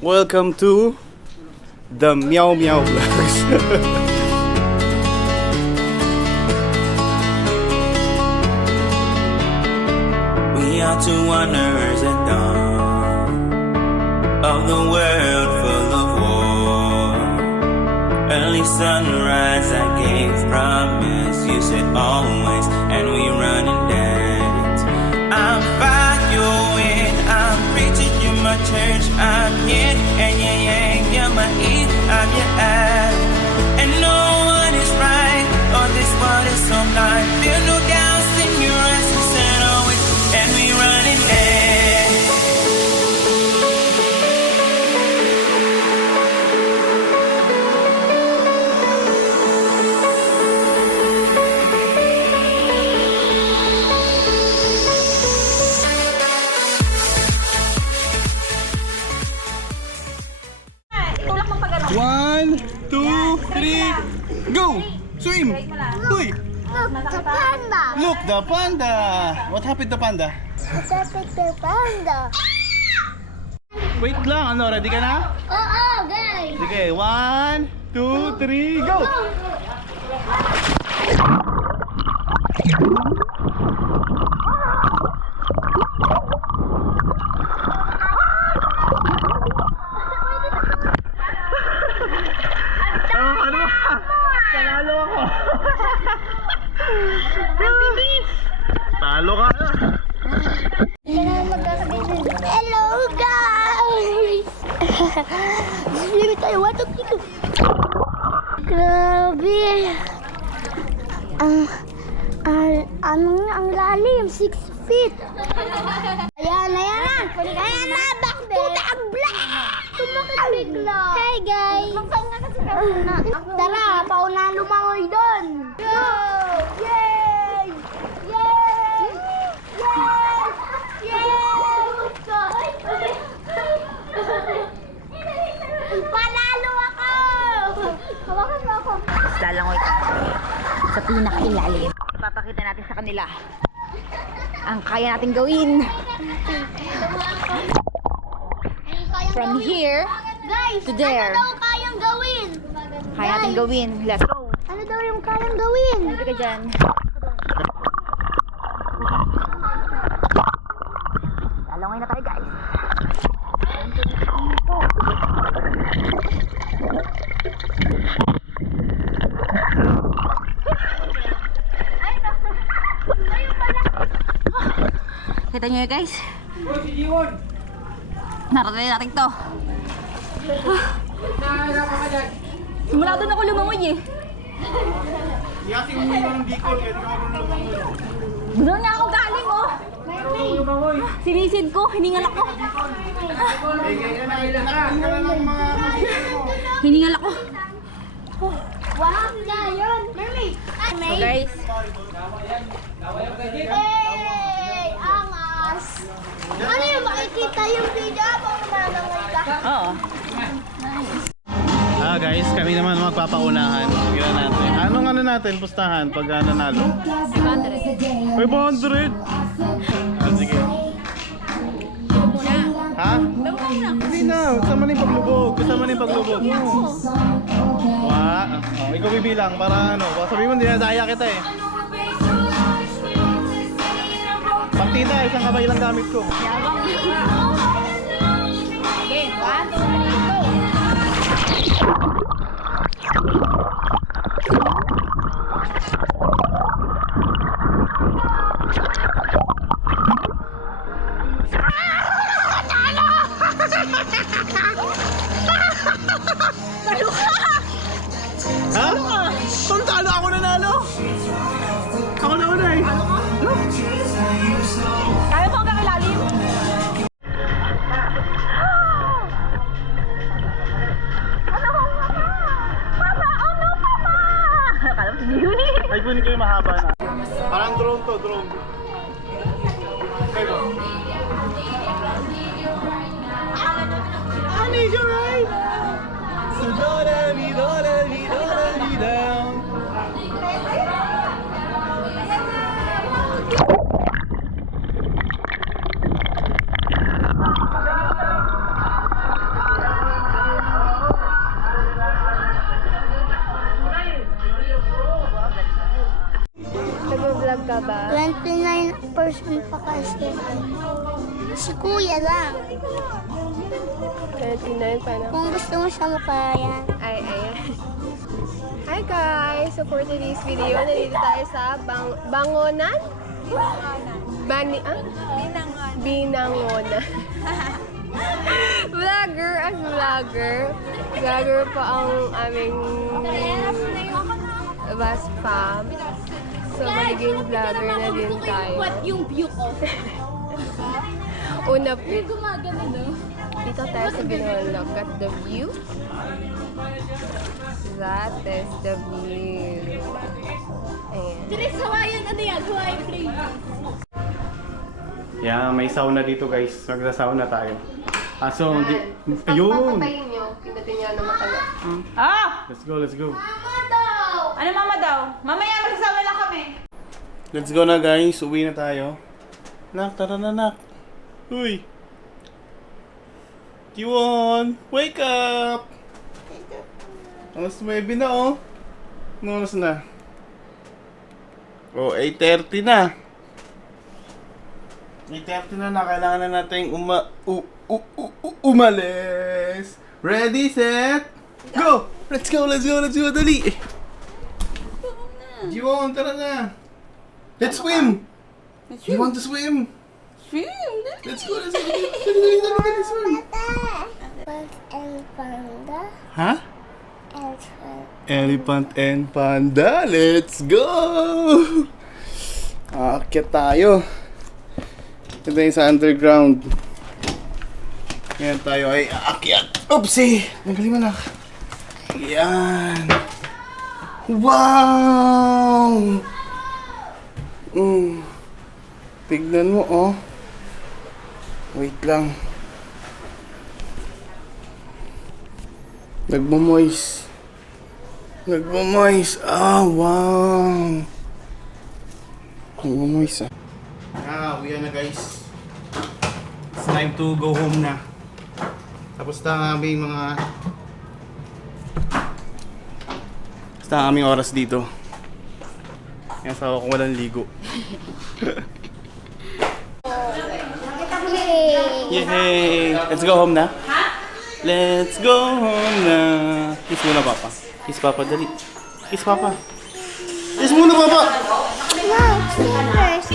Welcome to the Meow Meow Vlogs. We are two wanderers at dawn of the world full of war. Early sunrise, I gave promise. You said always, and we run and dance. I'm following, I'm preaching, you're my church. I'm yin and yang yang, you're my eve, I'm your ass. And no one is right, or this world is so blind. Feel no doubts in your eyes, you said always, and we run and dance. Tulak ng pag-ano. 1, 2, 3, go! Swim! Uy! Nasa ka pa? Look, the panda! What happened to panda? Wait lang, ano? Ready ka na? Oo, guys! Sige, 1, 2, 3, go! Ano ba? Panalo ako! Talo ka na! Hello, guys! Swimming tayo, wato dito. Grabe. Ang lalim, 6 feet. Ayan na. Ayan na, back to the vlog. Tumakit bigla. Hey, guys. Tara, paunahan lumangoy doon. Go! Yay! Yay! Yay! Yay! Panalo ako! Hawakan mo ako. Lalangoy tayo sa pinakailalim. Ipapakita natin sa kanila ang kaya natin gawin. From here Guys, to there. ano daw kayang gawin? Kaya natin gawin. Let's go. Ano daw yung kayang gawin? Hindi ka dyan. Lalangoy na tayo, guys. Kita nyo yun, guys? Narating natin to. Simula doon ako lumangoy eh. Hindi kasi umuwi ng Bicol, kaya di ka marunong lumangoy. Doon nga ako galing oh. Sinisid ko, hiningal ako. Hiningal ako. Wow, na yun. Mermaid. So guys, Hey, angas. Ano yung makikita yung video habang nanangoy ka? oo. Guys, kami naman magpapaunahan. Tignan natin. Anong ano natin, pustahan pag nanalo? 500. Sige. Ha? Hindi na. Kasama na yung paglubog. Kasama na yung paglubog. Ikaw bibilang para ano. Sabi mo, dinadaya kita eh. Partida, isang kamay lang gamit ko. Okay, 1, 2, 3, go! Ha? Kung talo ako nanalo? Ako na una eh. Kaya mo hanggang ilalim? Akala mo si Yuni. Ay, kunin ko yung mahaba na. Parang drone to, drone. Kayo. I need your right. So don't let me down. person pa kasi. Si Kuya lang. 29 pa na. Kung gusto mo siya mapayan. Ay, ayan. Hi guys! So for today's video, nandito tayo sa Bangonan? Binangonan. Vlogger as vlogger. Vlogger pa ang aming best fam. So magiging vlogger na din tayo. Yung view ko. Una po. Gumagano, no? Dito tayo sa Binangonan. Look at the view. That is the view. Ayan. Direct Hawaiian, ano yan? Hawaiian place. Yeah, may sauna dito guys. Magsasauna tayo. So, ayun! Papatayin nyo. Pindatin nyo na matagal. Let's go, let's go. Ano mama daw? Mamaya magsasawa lang kami. Let's go na guys. Uwi na tayo. Nak, tara na nak. Uy! Kiwon! Wake up! Alas 9 na oh. Anong oras na? Oh, 8:30 na. 8:30 na, kailangan na natin umalis. Ready, set, go! Let's go, let's go, let's go, dali! Jiwon, tara na! Let's swim! You want to swim? Swim! Let's go, let's go! Dali, swim! Elephant and panda. Ha? Elephant. Elephant and panda, let's go! Aakyat tayo. Ito yung sa underground. Ngayon tayo ay aakyat. Oopsie! Magaling mo na. Yan. Wow! Tignan mo, oh. Wait lang. Nagmamoist. Nagmamoist. Ah, wow. Nagmamoist, ah. Uwi na guys. It's time to go home na. Tapos na ang aming mga... Basta ang aming oras dito. Yung asawa ko walang ligo. Yay! Let's go home na. Let's go home na. Kiss muna papa. Kiss papa, dali. Kiss papa. Kiss muna papa! No, stay first.